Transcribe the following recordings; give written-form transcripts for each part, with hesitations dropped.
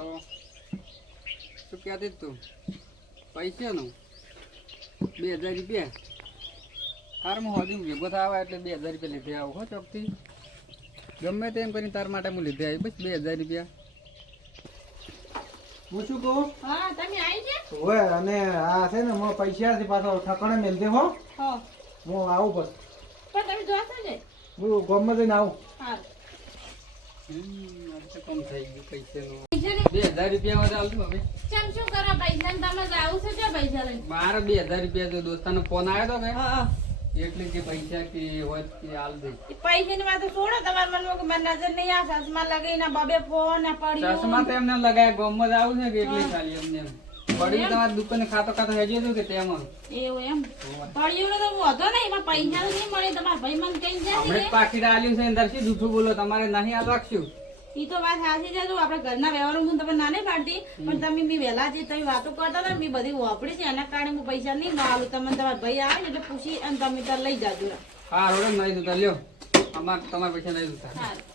Hello, શું કહેતી તું? પૈસાનું 2000 રૂપિયા. હાર હું હજુ ભેગો થવા એટલે 2000 રૂપિયા લીધે આવું હો ચોકથી. ગમે તેમ કરીને તાર માટે હું લીધે આવી બસ 2000 રૂપિયા. હું શું કહું? હા તમે આવી ગયા? ઓય અને આ છે ને મો પૈસા છે પાછો ઠકાણે મેલ દે હો. હા હું આવું બસ. પણ તમે જોશો ને. હું ગામમાં જઈને આવું. હા આ તો કમ થઈ ગયું પૈસાનું. પૈસા 2000 રૂપિયા માં ચાલતું હવે. ચમ શું કરો પૈસા ને તમે જાવું છે કે પૈસા લઈને? મારે 2000 રૂપિયા તો દોસ્તાનો ફોન આવ્યો તો કે હા એટલે કે પૈસા કે હોય કે હાલ દે. પૈસા ની વાત છોડો તમારા મનમાં કે મને નજર નહીં આ ચશ્મા લગાવીને બબે ફોન ને પડ્યું ચશ્મા તો એમને લગાય ગોમમાં જ આવું છે કે એટલે ખાલી એમને એમ. પડી તમારી દુકાને ખાતો હેજી હતું કે તેમાં એવું એમ પડ્યું ને તો હું હતો ને એમાં પૈસા તો નહીં મળે તમારા ભાઈ મને કઈ હમણાં જ જાય પાકીટ આલ્યું છે અંદર શું જૂઠું બોલો તમારે નહીં આ રાખશું. ઈ તો વાત સાચી છે જો આપણે ઘરના વ્યવહારો હું તમને ના નહીં પાડતી પણ તમે બી વહેલા જે તમે વાતો કરતા હતા ને મેં બધી વાપરી છે એના કારણે હું પૈસા નહીં માલું તમને તમારા ભાઈ આવે ને એટલે પૂછી અને તમે તાર લઈ જાજો હા રોડ નહીં દુતા લ્યો તમારા પૈસા નહીં દુતા. સારું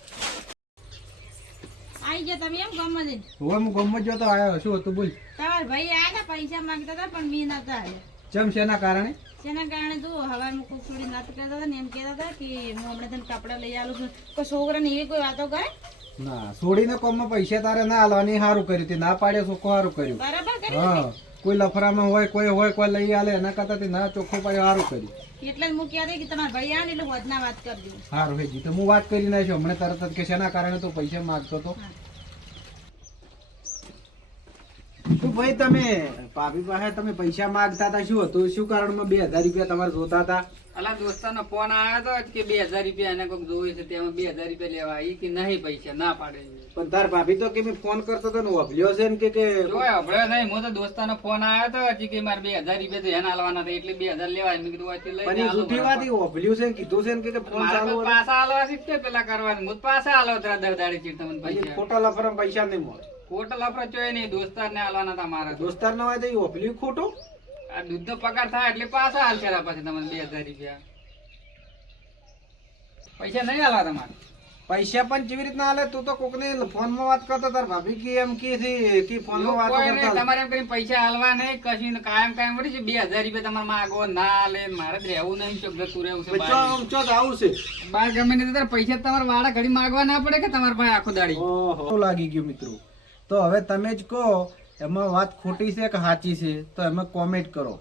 આવી ગયા તમે એમ ગામમાં જઈને હવે હું ગામમાં જ જોતો આવ્યો શું હતું બોલ. તમારા ભાઈ આયા ને પૈસા માંગતા હતા પણ મેં નતા આવ્યા ચમ શેના કારણે? જેના કારણે જો હવામાં ખૂબ થોડી નાત કહેતા હતા ને એમ કહેતા હતા કે હું હમણાં તને કપડાં લઈ આલું છું કોઈ છોકરાને એવી કોઈ વાતો કરે ના છોડીને કોમમાં પૈસા તારે ના આલવાની સારું કર્યું તે ના પાડે ચોખ્ખું સારું કર્યું. બરાબર કરી હા કોઈ લફરામાં હોય કોઈ લઈ આલે એના કરતા તે ના ચોખ્ખું પાડ્યો સારું કર્યું. એટલે જ હું કહેતી કે તમારા ભાઈ આવે ને એટલે વધના વાત કરજો સારું હેજી તો હું વાત કરી નાખ્યો હમણાં તરત જ કે શેના કારણે તું પૈસા માંગતો તો. શું ભાઈ તમે ભાભી પાસે તમે પૈસા માંગતા હતા શું હતું શું કારણમાં 2000 રૂપિયા તમારે જોતા હતા? અલા દોસ્તાનો ફોન આવ્યો તો કે 2000 રૂપિયા એને કોઈક જોયું છે તેમાં 2000 રૂપિયા લેવા ઈ કે નહીં પૈસા ના પાડે. પણ તાર ભાભી તો કે મેં ફોન કરતો હતો ને વભલ્યો છે ને કે જોય હભળ્યો નહીં હું તો દોસ્તાનો ફોન આવ્યો તો હજી કે મારે 2000 રૂપિયા તો એને આલવાના હતા એટલે 2000 લેવાય મેં કીધું વાંચી લઈને પણ એ આલો જૂઠી વાત ઈ વભલ્યું છે ને કીધું છે ને કે ફોન મારે ચાલુ તો હતો. પાછા આલવા છે કે પેલા કરવાનું હું તો પાછા આલો તરા દરદાડી ચીડ તમને પછી પૈસા ખોટા લફરામાં પૈસા નહીં મળે. ખોટા લફરો ચોય નહીં દોસ્તાર ને આલવાના હતા મારા દોસ્તાર ના હોય તો એ વભલ્યું ખોટું. આ દૂધ નો પગાર થાય એટલે પાછા હાલ કર્યા પછી તમને 2000 રૂપિયા પૈસા નહીં આલવા તમારે. પૈસા પણ કેવી રીતના આલે? તું તો કોકને ફોનમાં વાત કરતો તાર ભાભી કે એમ કે ફોનમાં વાત કોઈ નહીં, કરતા તમારે એમ કરીને પૈસા હાલવા નહીં કશી ને કાયમ વળી છે 2000 રૂપિયા તમારે માગો ના આલે મારે જ રહેવું નહીં ચોક જતું રહેવું છે બહાર. ચો આવું છે. બહાર ગમે ને ત્યારે પૈસા તમારે વાળા ઘડી માગવા ના પડે કે તમારે ભાઈ આખો દાડી. ઓહો લાગી ગયું મિત્રો. તો હવે તમે જ કહો એમાં વાત ખોટી છે કે સાચી છે તો એમાં કોમેન્ટ કરો.